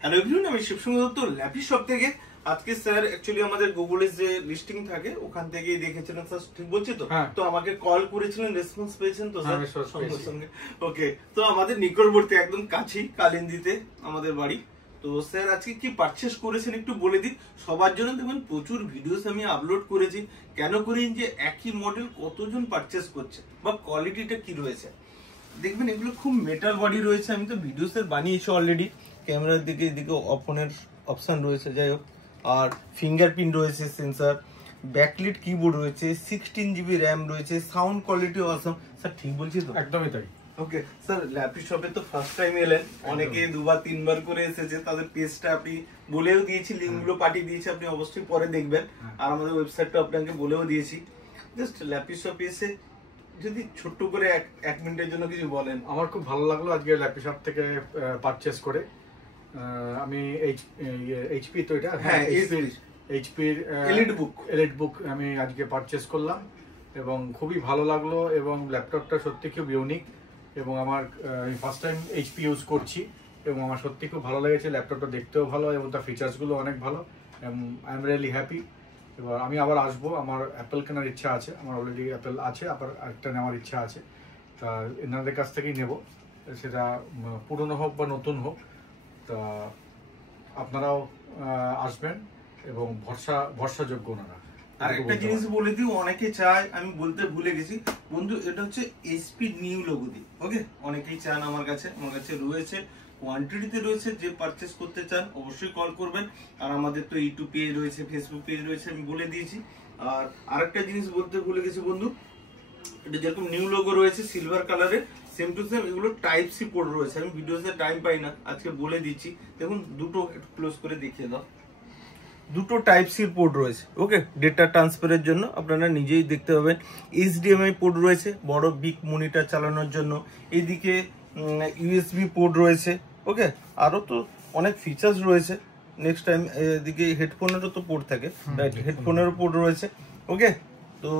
Hello everyone, আমি Shibsundar Dutta lappy shop থেকে। আজকে স্যার অ্যাকচুয়ালি আমাদের গুগলের যে লিস্টিং থাকে ওখান থেকেই দেখেছিলেন স্যার, ঠিক বলছি তো? তো আমাকে কল করেছিলেন, রেসপন্স পেয়েছেন তো স্যার? সঙ্গে সঙ্গে ওকে। তো আমাদের নিকটবর্তী একদম কাছেই কালিন্দিতে আমাদের বাড়ি। তো স্যার আজকে কি পারচেস করেছেন একটু বলে দিই সবার জন্য। দেখবেন প্রচুর ভিডিওস আমি আপলোড করেছি, কেন করি যে একই মডেল কতজন পারচেস করছে বা কোয়ালিটিটা কি রয়েছে। দেখবেন এগুলো খুব মেটাল বডি রয়েছে, আমি তো ভিডিওস বানিয়েছি অলরেডি। ক্যামেরার দিকে এদিকে অপনের অপশন রয়েছে, যাই হোক। আর ফিঙ্গারপ্রিন্ট রয়েছে, সেন্সার, ব্যাকলিট কিবোর্ড রয়েছে, 16 GB র্যাম রয়েছে, সাউন্ড কোয়ালিটি অসাম। স্যার ঠিক বলছি তো? একদমই তাই। ওকে স্যার, ল্যাপি শপে তো ফার্স্ট টাইম এলেন, অনেকে দুবার তিনবার করে এসেছে, তাদের পেজটা আপনি বলেও দিয়েছি, লিঙ্কগুলো পাঠিয়ে দিয়েছি, আপনি অবশ্যই পরে দেখবেন। আর আমাদের ওয়েবসাইটটা আপনাকে বলেও দিয়েছি। জাস্ট ল্যাপি শপে এসে যদি ছোট্ট করে এক মিনিটের জন্য কিছু বলেন। আমার খুব ভালো লাগলো আজকে ল্যাপি শপ থেকে পারচেস করে। আমি এইচপি তো এটা, হ্যাঁ এইচপির এলিট বুক আমি আজকে পারচেস করলাম এবং খুবই ভালো লাগলো। এবং ল্যাপটপটা সত্যি খুব ইউনিক এবং আমার আমি ফার্স্ট টাইম এইচপি ইউজ করছি এবং আমার সত্যি খুব ভালো লেগেছে। ল্যাপটপটা দেখতেও ভালো এবং তার ফিচার্সগুলো অনেক ভালো। I am really happy. এবার আমি আবার আসবো, আমার অ্যাপেল কেনার ইচ্ছা আছে, আমার অলরেডি অ্যাপেল আছে, আবার একটা নেওয়ার ইচ্ছা আছে। তা এনাদের কাছ থেকেই নেব, সেটা পুরনো হোক বা নতুন হোক। তা আপনারাও আসবেন এবং ভরসাযোগ্য ওনারা। আর একটা জিনিস বলে দিই, অনেকে চায়, আমি বলতে ভুলে গেছি বন্ধু, এটা হচ্ছে এইচপি নিউ লোগো দি। ওকে, অনেকেই চান, আমার কাছে রয়েছে, কোয়ান্টিটিতে রয়েছে। যে পারচেস করতে চান অবশ্যই কল করবেন। আর আমাদের তো ইউটিউব পেজ রয়েছে, ফেসবুক পেজ রয়েছে, আমি বলে দিয়েছি। আর আরেকটা জিনিস বলতে ভুলে গেছি বন্ধু, এটা যেরকম নিউ লোগো রয়েছে সিলভার কালারের, সেম টু সেম এগুলো টাইপ সি পোর্ট রয়েছে। আমি ভিডিওতে টাইম পাই না, আজকে বলে দিচ্ছি। দেখুন দুটো একটু ক্লোজ করে দেখিয়ে দাও, দুটো টাইপ সি পোর্ট রয়েছে। ওকে, ডেটা ট্রান্সফারের জন্য আপনারা নিজেই দেখতে পাবেন। এইচডিএমআই পোর্ট রয়েছে বড় বিগ মনিটর চালানোর জন্য। এইদিকে ইউএসবি পোর্ট রয়েছে। ওকে, আরো তো অনেক ফিচার্স রয়েছে। নেক্সট টাইম এদিকে হেডফোনেরও তো পোর্ট থাকে, রাইট? হেডফোনেরও পোর্ট রয়েছে। ওকে, তো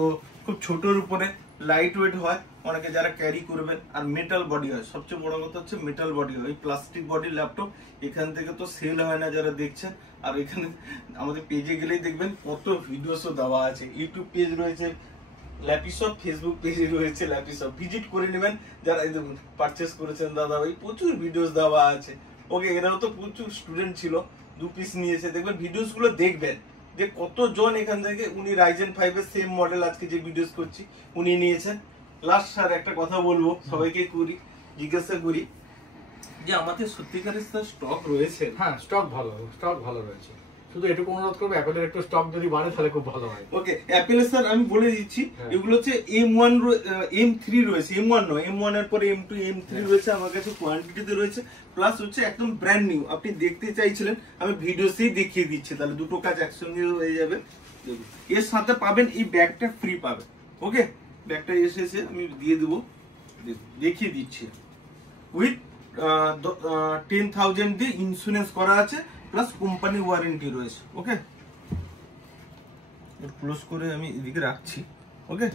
খুব ছোটোর উপরে, লাইট ওয়েট হয়, অনেকে যারা ক্যারি করবেন। আর মেটাল বডি হয়, সবচেয়ে বড় কথা হচ্ছে মেটাল বডি হয়। প্লাস্টিক বডির ল্যাপটপ এখান থেকে তো সেল হয় না, যারা দেখছেন। আর এখানে আমাদের পেজে গেলেই দেখবেন কত ভিডিওসও দেওয়া আছে। ইউটিউব পেজ রয়েছে ল্যাপি শপ, ফেসবুক পেজে রয়েছে ল্যাপি শপ, ভিজিট করে নেবেন। যারা এই দেখুন পারচেস করেছেন দাদা ভাই, প্রচুর ভিডিওস দেওয়া আছে। ওকে, এরাও তো প্রচুর স্টুডেন্ট ছিল, 2 পিস নিয়েছে। দেখবেন ভিডিওস গুলো দেখবেন যে কতজন এখান থেকে। উনি রাইজেন 5 এর সেম মডেল আজকে যে ভিডিওস করছি উনি নিয়েছেন। লাস্ট স্যার একটা কথা বলবো, সবাইকে জিজ্ঞাসা করি যে আমাদের সত্যিকারের স্টক রয়েছে? হ্যাঁ, স্টক ভালো রয়েছে। শুধু এটুকু অনুরোধ করবো, অ্যাপেলের একটু স্টক যদি বাড়ে তাহলে খুব ভালো হয়। ওকে, অ্যাপেল স্যার আমি বলে দিচ্ছি, এগুলো হচ্ছে M1 M3 রয়েছে, M1 নয়, M1 এর পরে M2 M3 রয়েছে আমার কাছে, কোয়ান্টিটিতে রয়েছে। প্লাস হচ্ছে একদম ব্র্যান্ড নিউ, আপনি দেখতে চাইছিলেন, আমি ভিডিওতেই দেখিয়ে দিচ্ছি, তাহলে দুটো কাজ একসঙ্গে হয়ে যাবে। এর সাথে পাবেন এই ব্যাগটা ফ্রি পাবেন। ওকে, ব্যাগটা এসেছে, আমি দিয়ে দেবো, দেখিয়ে দিচ্ছি। উইথ 10,000 দিয়ে ইন্স্যুরেন্স করা আছে, প্লাস কোম্পানি ওয়ারেন্টি রয়েছে। ওকে, ক্লোজ করে আমি এদিকে রাখছি। ওকে,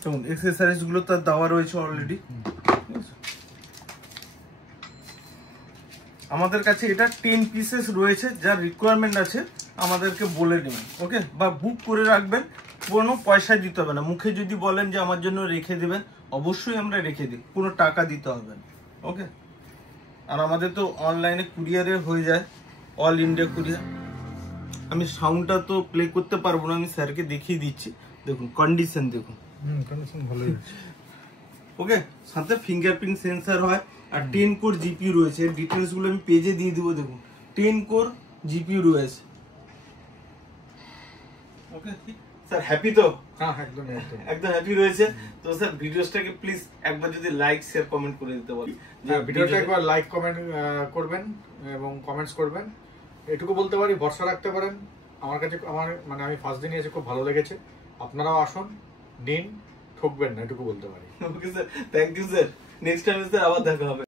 দেখুন এক্সেসরিজ গুলো তার দেওয়া রয়েছে অলরেডি। আমাদের কাছে এটা 10 পিসেস রয়েছে, যার রিকোয়ারমেন্ট আছে আমাদেরকে বলে দেবেন। ওকে, বা বুক করে রাখবেন, কোনো পয়সা দিতে হবে না। মুখে যদি বলেন যে আমার জন্য রেখে দেবেন, অবশ্যই আমরা রেখে দিই, কোনো টাকা দিতে হবে না। ওকে, আর আমাদের তো অনলাইনে কুরিয়ারে হয়ে যায়, অল ইন্ডিয়া কুরিয়ার। আমি সাউন্ডটা তো প্লে করতে পারবো না, আমি স্যারকে দেখিয়ে দিচ্ছি। দেখুন কন্ডিশন, দেখুন কন্ডিশন ভালোই আছে। ওকে, সাথে ফিঙ্গারপ্রিন্ট সেন্সর হয়। আর 10 কোর জিপিইউ রয়েছে, ডিটেলস গুলো আমি পেজে দিয়ে দিব। দেখুন 10 কোর জিপিইউ রয়েছে। ওকে স্যার, হ্যাপি তো? হ্যাঁ, একদম হ্যাপি রয়েছে। তো স্যার ভিডিওসটাকে প্লিজ একবার যদি লাইক শেয়ার কমেন্ট করে দিতে পারি। ভিডিওটা একবার লাইক কমেন্ট করবেন এবং কমেন্টস করবেন। এটুকু বলতে পারি, ভরসা রাখতে পারেন আমার কাছে। মানে আমি ফার্স্ট দিন এসে খুব ভালো লেগেছে। আপনারাও আসুন, নিন, ঠকবেন না, এটুকু বলতে পারি। Okay sir, thank you sir. Next time sir আবার দেখা হবে।